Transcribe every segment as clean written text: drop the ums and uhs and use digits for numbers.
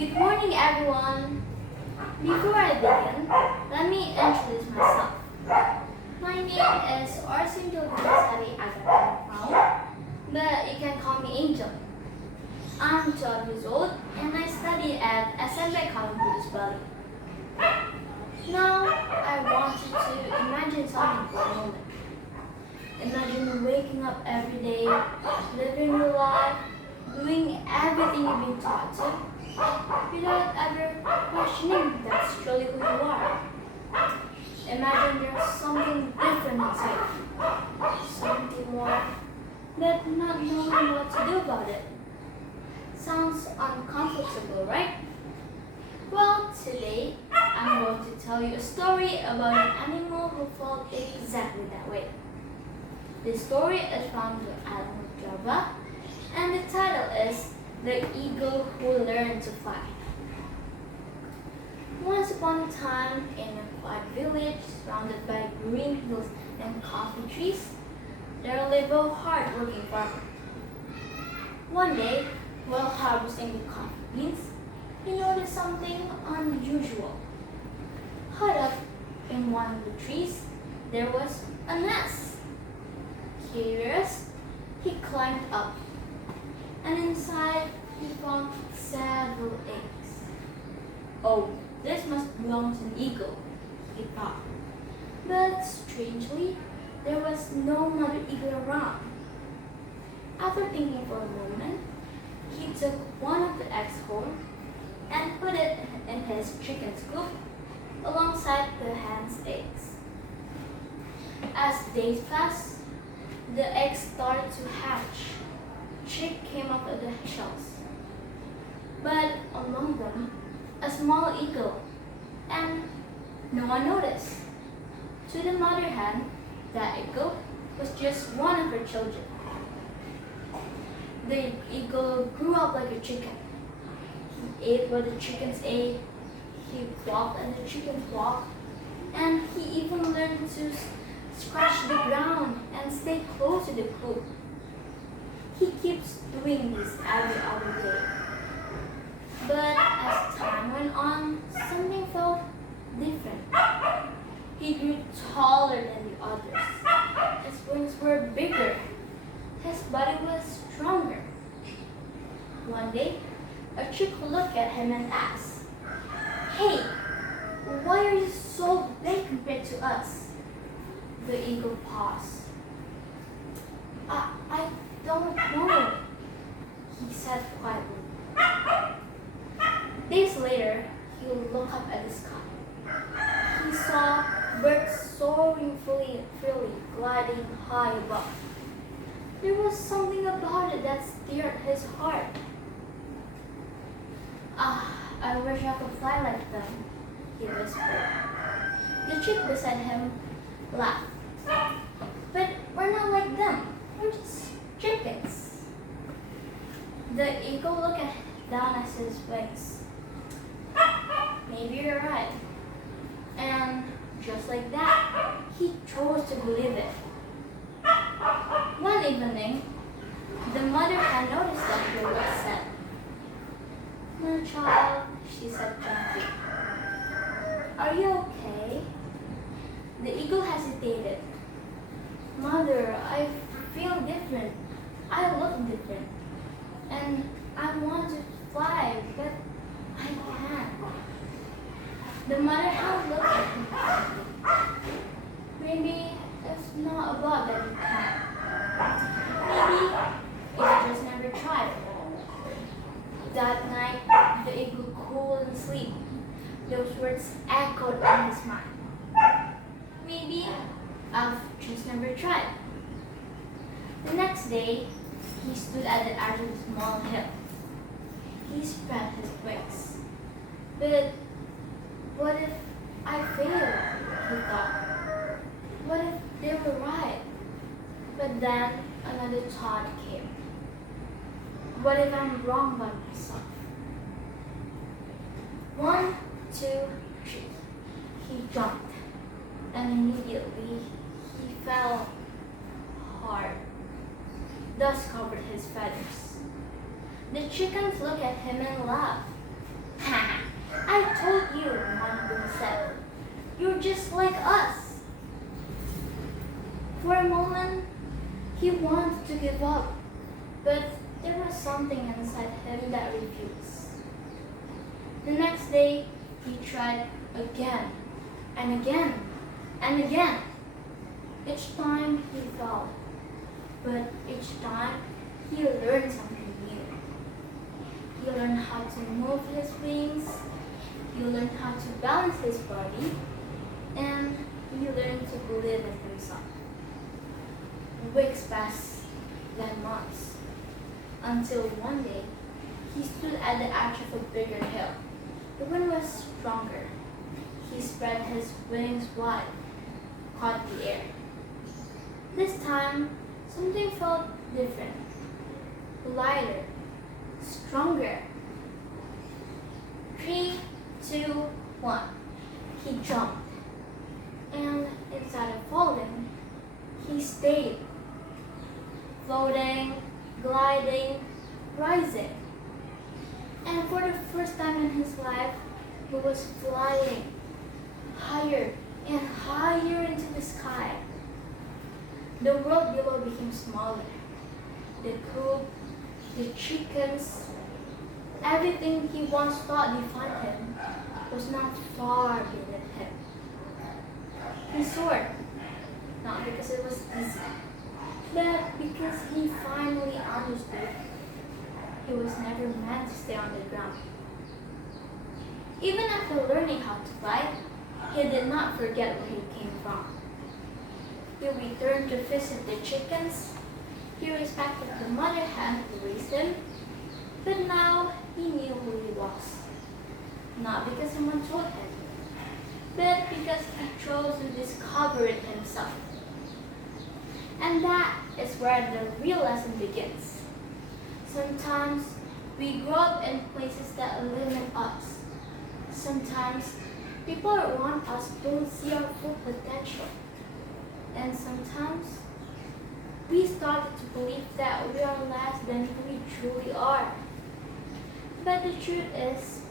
Good morning, everyone. Before I begin, let me introduce myself. My name is Dumasari Agatha, but you can call me Angel. I'm 12 years old and I study at Kalam, Kudus, Bali. Now, I want you to imagine something for a moment. Imagine waking up every day, living your life, doing everything you've been taught to, without ever questioning that's truly who you are. Imagine there's something different inside you, something more, but not knowing what to do about it. Sounds uncomfortable, right? Well, today I'm going to tell you a story about an animal who felt exactly that way. The story is from the island of Java, and the title is The Eagle Who Learned to Fly. Once upon a time, in a quiet village surrounded by green hills and coffee trees, there lived a hard-working farmer. One day, while harvesting the coffee beans, he noticed something unusual. High up in one of the trees, there was a nest. Curious, he climbed up, and inside he found several eggs. Oh, this must belong to an eagle, he thought. But strangely, there was no mother eagle around. After thinking for a moment, he took one of the eggs home and put it in his chicken coop alongside the hen's eggs. As days passed, the eggs started to hatch. Chick came up with the shells. But among them, a small eagle, and no one noticed. To the mother hen, that eagle was just one of her children. The eagle grew up like a chicken. He ate what the chickens ate, he walked and the chickens walked, and he even learned to scratch the ground and stay close to the coop. He keeps doing this every other day. But as time went on, something felt different. He grew taller than the others. His wings were bigger. His body was stronger. One day, a chick looked at him and asked, "Hey, why are you so big compared to us?" The eagle paused. I don't know, he said quietly. Days later, he looked up at the sky. He saw birds soaring freely, gliding high above. There was something about it that stirred his heart. I wish I could fly like them, he whispered. The chick beside him laughed. But we're not like them. We're just chickens. The eagle looked down at his wings. Maybe you're right. And just like that, he chose to believe it. One evening, the mother had noticed that he was upset. "My child," she said gently, "are you okay?" The eagle hesitated. "Mother, I feel different. I look different. And I want to fly, but I can't." The mother had looked at him quietly. "Maybe it's not about that you can't. Maybe you just never tried." That night, the eagle couldn't sleep. Those words echoed in his mind. Maybe I've just never tried. The next day, he stood at the edge of a small hill. He spread his wings. But what if I fail? He thought. What if they were right? But then another thought came. What if I'm wrong by myself? 1, 2, 3. He jumped, and immediately he fell hard. Dust covered his feathers. The chickens looked at him and laughed. I told you, one said. You're just like us. For a moment, he wanted to give up, but there was something inside him that refused. The next day, he tried again and again and again. Each time he fell, but each time he learned something new. He learned how to move his wings, he learned how to balance his body, and he learned to believe in himself. Weeks passed, then months, until one day he stood at the edge of a bigger hill. The wind was stronger. He spread his wings wide, caught the air. This time, something felt different, lighter, stronger. 3, 2, 1. He jumped, and instead of falling, he stayed, floating, gliding, rising. And for the first time in his life, he was flying higher and higher into the sky. The world below became smaller. The coop, the chickens, everything he once thought defined him was now far beneath him. He soared, not because it was easy, but because he finally understood he was never meant to stay on the ground. Even after learning how to fly, he did not forget where he came from. He returned to visit the chickens. He respected the mother hen who raised him, but now he knew who he was. Not because someone told him, but because he chose to discover it himself. And that is where the real lesson begins. Sometimes we grow up in places that limit us. Sometimes people around us don't see our full potential. And sometimes we started to believe that we are less than who we truly are. But the truth is,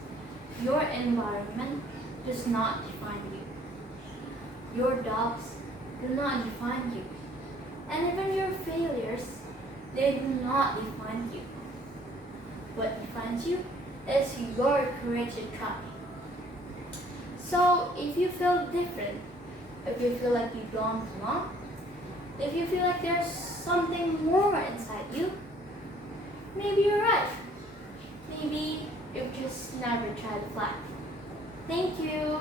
your environment does not define you. Your doubts do not define you. And even your failures, they do not define you. What defines you is your courage to try. So if you feel different, if you feel like you don't belong, if you feel like there's something more inside you, maybe you're right. Maybe you've just never tried to fly. Thank you.